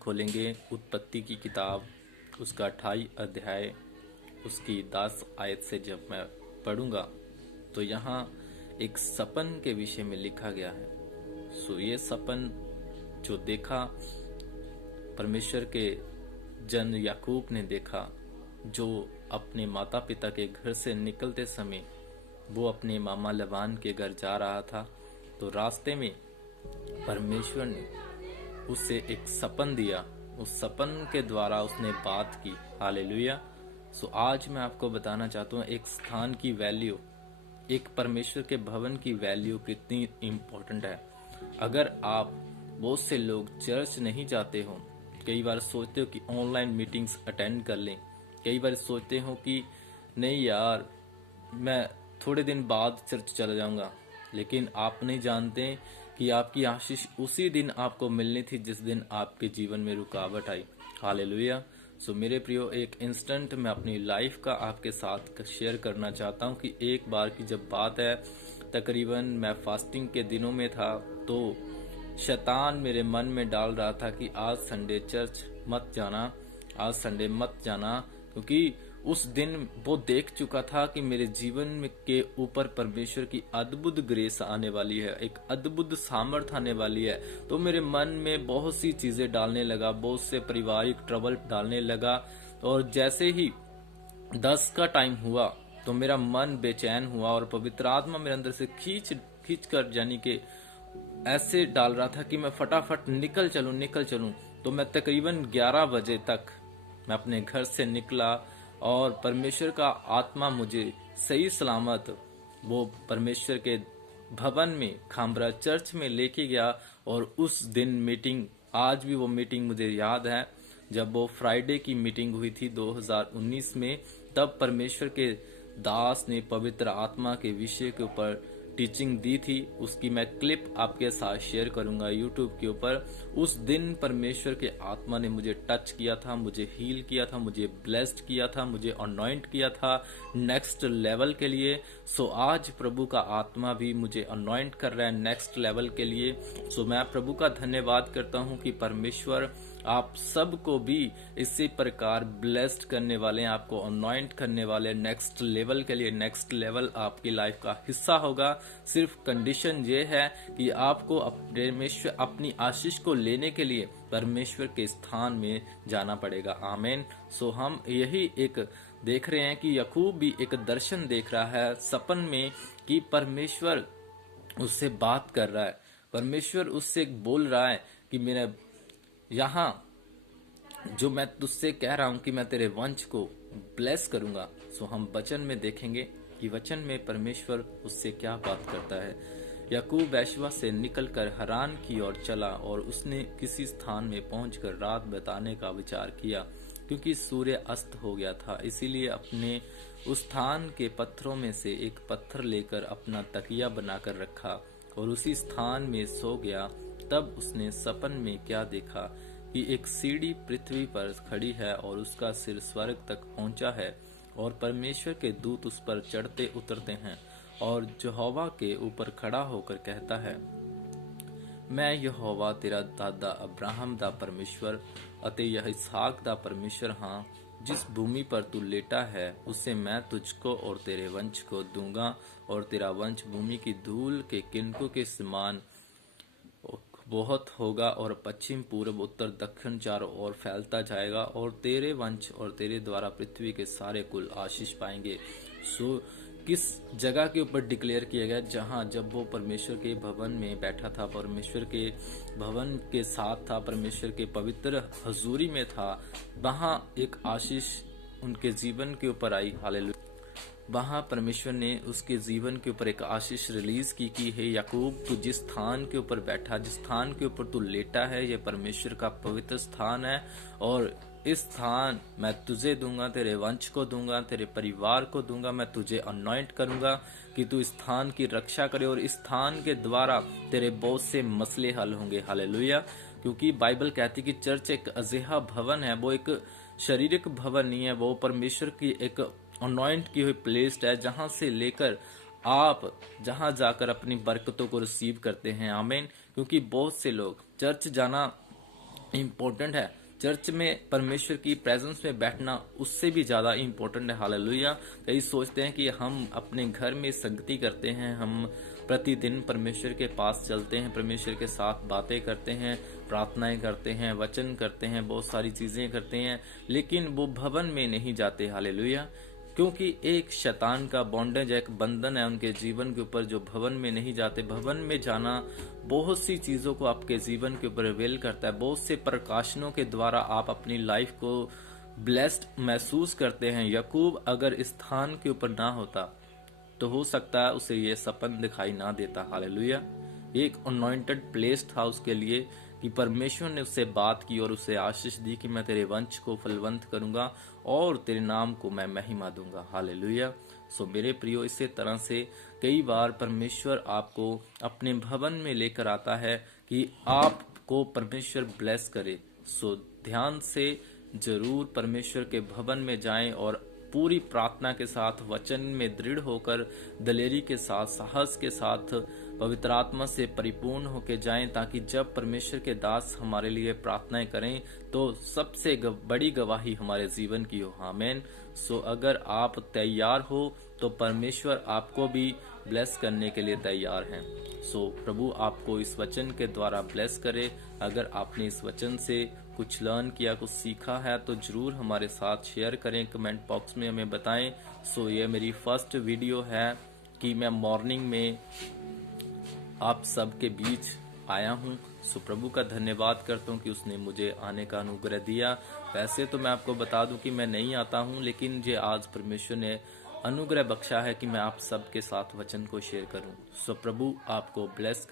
खोलेंगे उत्पत्ति की किताब, उसका 28 अध्याय, उसकी 10 आयत से जब मैं पढ़ूंगा तो यहाँ एक सपन के विषय में लिखा गया है। ये सपन जो देखा परमेश्वर के जन याकूब ने देखा, जो अपने माता पिता के घर से निकलते समय वो अपने मामा लबान के घर जा रहा था, तो रास्ते में परमेश्वर ने उसे एक सपन दिया। उस सपन के द्वारा उसने बात की। हालेलुया। आज मैं आपको बताना चाहता हूँ एक स्थान की वैल्यू, एक परमेश्वर के भवन की वैल्यू कितनी इम्पोर्टेंट है। अगर आप, बहुत से लोग चर्च नहीं जाते हो, कई बार सोचते हो कि ऑनलाइन मीटिंग्स अटेंड कर लें, कई बार सोचते हो कि नहीं यार मैं थोड़े दिन बाद चर्च चला जाऊंगा, लेकिन आप नहीं जानते कि आपकी आशीष उसी दिन आपको मिलनी थी जिस दिन आपके जीवन में रुकावट आई। हालेलुया। मेरे प्रियो, एक इंस्टेंट मैं अपनी लाइफ का आपके साथ शेयर करना चाहता हूँ कि एक बार की जब बात है, तकरीबन मैं फास्टिंग के दिनों में था, तो शैतान मेरे मन में डाल रहा था कि आज संडे चर्च मत जाना, आज संडे मत जाना, क्योंकि उस दिन वो देख चुका था कि मेरे जीवन में के ऊपर परमेश्वर की अद्भुत ग्रेस आने वाली है, एक अद्भुत सामर्थ आने वाली है। तो मेरे मन में बहुत सी चीजें डालने लगा, बहुत से पारिवारिक ट्रबल डालने लगा। और जैसे ही 10 का टाइम हुआ तो मेरा मन बेचैन हुआ और पवित्र आत्मा मेरे अंदर से खींच कर, यानी कि ऐसे डाल रहा था कि मैं फटाफट निकल चलूं। तो मैं तकरीबन 11 बजे तक मैं अपने घर से निकला और परमेश्वर का आत्मा मुझे सही सलामत वो परमेश्वर के भवन में, खामरा चर्च में लेके गया। और उस दिन मीटिंग, आज भी वो मीटिंग मुझे याद है, जब वो फ्राइडे की मीटिंग हुई थी 2019 में, तब परमेश्वर के दास ने पवित्र आत्मा के विषय के ऊपर टीचिंग दी थी। उसकी मैं क्लिप आपके साथ शेयर करूंगा यूट्यूब के ऊपर। उस दिन परमेश्वर के आत्मा ने मुझे टच किया था, मुझे हील किया था, मुझे ब्लेस्ड किया था, मुझे अनॉइंट किया था नेक्स्ट लेवल के लिए। आज प्रभु का आत्मा भी मुझे अनॉइंट कर रहा है नेक्स्ट लेवल के लिए। मैं प्रभु का धन्यवाद करता हूं कि परमेश्वर आप सबको भी इसी प्रकार ब्लेस्ड करने वाले हैं, आपको अनॉइंट करने वाले नेक्स्ट लेवल के लिए। नेक्स्ट लेवल आपकी लाइफ का हिस्सा होगा। सिर्फ कंडीशन ये है कि आपको परमेश्वर अपनी आशीष को लेने के लिए परमेश्वर के स्थान में जाना पड़ेगा। आमीन। हम यही एक देख रहे हैं कि याकूब भी एक दर्शन देख रहा है सपन में कि परमेश्वर उससे बात कर रहा है, परमेश्वर उससे बोल रहा है कि मेरा यहाँ जो मैं तुझसे कह रहा हूं कि मैं तेरे वंश को ब्लेस करूंगा। हम वचन में देखेंगे कि वचन में परमेश्वर उससे क्या बात करता है। याकूब वेश्वा से निकलकर हरान की ओर चला और उसने किसी स्थान में पहुंचकर रात बिताने का विचार किया, क्योंकि सूर्य अस्त हो गया था। इसीलिए अपने उस स्थान के पत्थरों में से एक पत्थर लेकर अपना तकिया बनाकर रखा और उसी स्थान में सो गया। तब उसने सपन में क्या देखा कि एक सीढ़ी पृथ्वी पर खड़ी है और उसका सिर स्वर्ग तक पहुंचा है और परमेश्वर के दूत उस पर चढ़ते उतरते हैं। और यहोवा के ऊपर खड़ा होकर कहता है, मैं यहोवा तेरा दादा अब्राहम दा परमेश्वर अते यह इसहाक दा परमेश्वर हाँ, जिस भूमि पर तू लेटा है उसे मैं तुझको और तेरे वंश को दूंगा, और तेरा वंश भूमि की धूल के किनकों के समान बहुत होगा और पश्चिम पूर्व उत्तर दक्षिण चारों ओर फैलता जाएगा, और तेरे वंश और तेरे द्वारा पृथ्वी के सारे कुल आशीष पाएंगे। किस जगह के ऊपर डिक्लेयर किया गया? जहां जब वो परमेश्वर के भवन में बैठा था, परमेश्वर के भवन के साथ था, परमेश्वर के पवित्र हजूरी में था, वहां एक आशीष उनके जीवन के ऊपर आई। हालेलुया। वहां परमेश्वर ने उसके जीवन के ऊपर एक आशीष रिलीज की कि हे याकूब, तू जिस स्थान के ऊपर बैठा, जिस स्थान के ऊपर तू लेटा है, ये परमेश्वर का पवित्र स्थान है, और इस स्थान मैं तुझे दूंगा, तेरे वंश को दूंगा, तेरे परिवार को दूंगा। मैं तुझे अनॉइंट करूंगा कि तू इस स्थान की रक्षा करे, और इस स्थान के द्वारा तेरे बहुत से मसले हल होंगे। हालेलुया। क्योंकि बाइबल कहती कि चर्च एक अजिहा भवन है, वो एक शारीरिक भवन नहीं है, वो परमेश्वर की एक अनॉइंट की हुई प्लेस है, जहां से लेकर आप जहां जाकर अपनी बरकतों को रिसीव करते हैं। आमीन। क्योंकि बहुत से लोग चर्च जाना इम्पोर्टेंट है। चर्च में परमेश्वर की प्रेजेंस में बैठना उससे भी ज़्यादा इम्पोर्टेंट है। हालेलुया। कई सोचते हैं कि हम अपने घर में संगति करते हैं, हम प्रतिदिन परमेश्वर के पास चलते हैं, परमेश्वर के साथ बातें करते हैं, प्रार्थनाएं करते हैं, वचन करते हैं, बहुत सारी चीज़ें करते हैं, लेकिन वो भवन में नहीं जाते। हालेलुया। क्योंकि एक शैतान का बॉन्डेज, एक बंधन है उनके जीवन के ऊपर, जो भवन में नहीं जाते। भवन में जाना बहुत सी चीज़ों को आपके जीवन के ऊपर रिवील करता है, बहुत से प्रकाशनों के द्वारा आप अपनी लाइफ को ब्लेस्ड महसूस करते हैं। याकूब अगर इस स्थान के ऊपर ना होता तो हो सकता है उसे ये सपन दिखाई ना देता। हालेलुया। एक अनॉइंटेड प्लेस था उसके लिए कि परमेश्वर ने उससे बात की और उसे आशीष दी कि मैं तेरे वंश को फलवंत करूंगा और तेरे नाम को मैं महिमा दूंगा। हालेलुया। सो मेरे प्रियो, इसी तरह से कई बार परमेश्वर आपको अपने भवन में लेकर आता है कि आपको परमेश्वर ब्लेस करे। सो ध्यान से जरूर परमेश्वर के भवन में जाएं और पूरी प्रार्थना के साथ, वचन में दृढ़ होकर, दलेरी के साथ, साहस के साथ, पवित्र आत्मा से परिपूर्ण होकर जाएं, ताकि जब परमेश्वर के दास हमारे लिए प्रार्थनाएं करें तो सबसे बड़ी गवाही हमारे जीवन की हो। आमीन। सो अगर आप तैयार हो तो परमेश्वर आपको भी ब्लेस करने के लिए तैयार हैं। सो प्रभु आपको इस वचन के द्वारा ब्लेस करे। अगर आपने इस वचन से कुछ लर्न किया, कुछ सीखा है, तो जरूर हमारे साथ शेयर करें, कमेंट बॉक्स में हमें बताएं। सो ये मेरी फर्स्ट वीडियो है कि मैं मॉर्निंग में आप सबके बीच आया हूँ। सो प्रभु का धन्यवाद करता हूँ कि उसने मुझे आने का अनुग्रह दिया। वैसे तो मैं आपको बता दूं कि मैं नहीं आता हूँ, लेकिन मुझे आज परमेश्वर ने अनुग्रह बख्शा है कि मैं आप सबके साथ वचन को शेयर करूं। सो प्रभु आपको ब्लेस